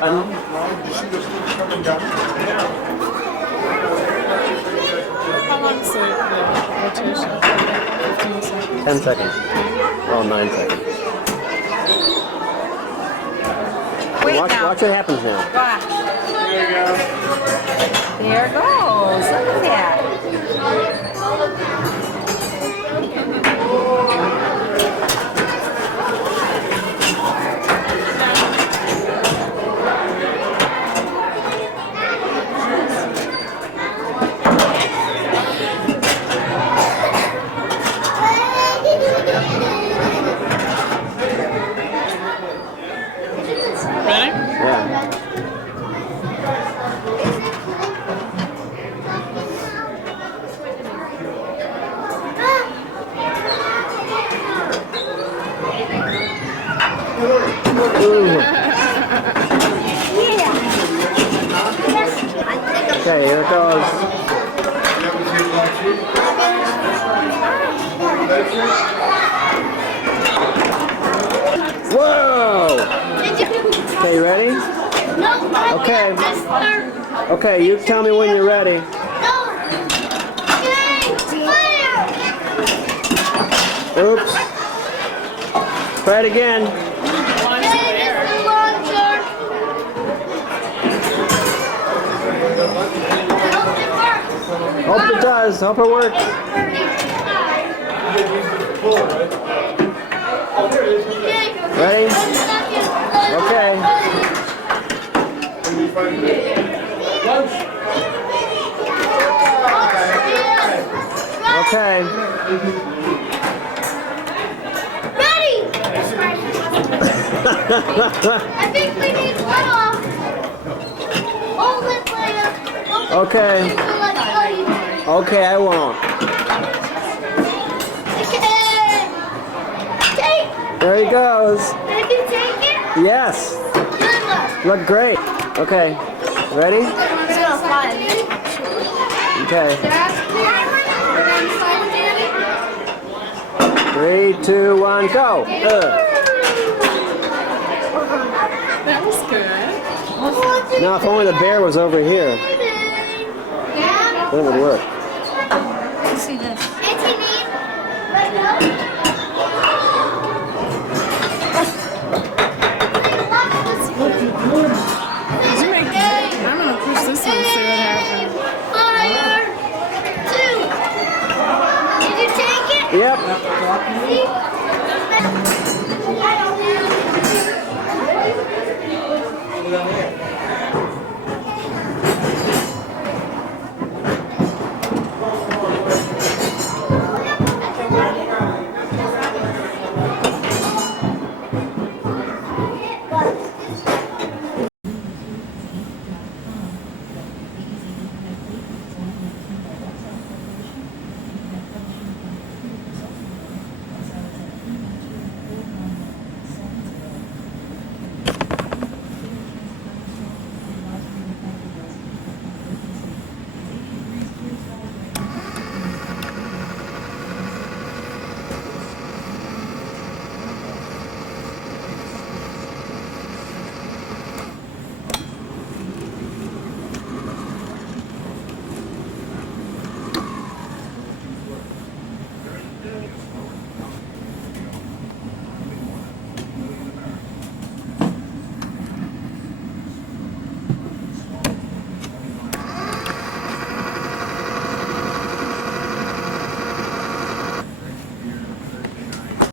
You see the stick coming down? How long is the rotation? 15 seconds. 10 seconds. Well, 9 seconds. Wait Watch what happens now. Watch. There you go. There it goes. Look at that. Ready? Yeah. Okay, here it goes. Whoa! Okay, you ready? Okay. Okay, you tell me when you're ready. Oops. Try it again. Hope it does. Hope it works. Ready? Okay. Okay. Ready! I think we need one off. Hold it, player. Okay. Okay, I won't. There he goes. I can take it? Yes. Good luck. Look great. Okay. Ready? It's gonna fly. Okay. Daddy? 3, 2, 1, go. That was good. Now, if only the bear was over here, Yeah. then it would work. Let's see this. I'm gonna push this one and see what happens. Fire! 2! Did you take it? Yep. See?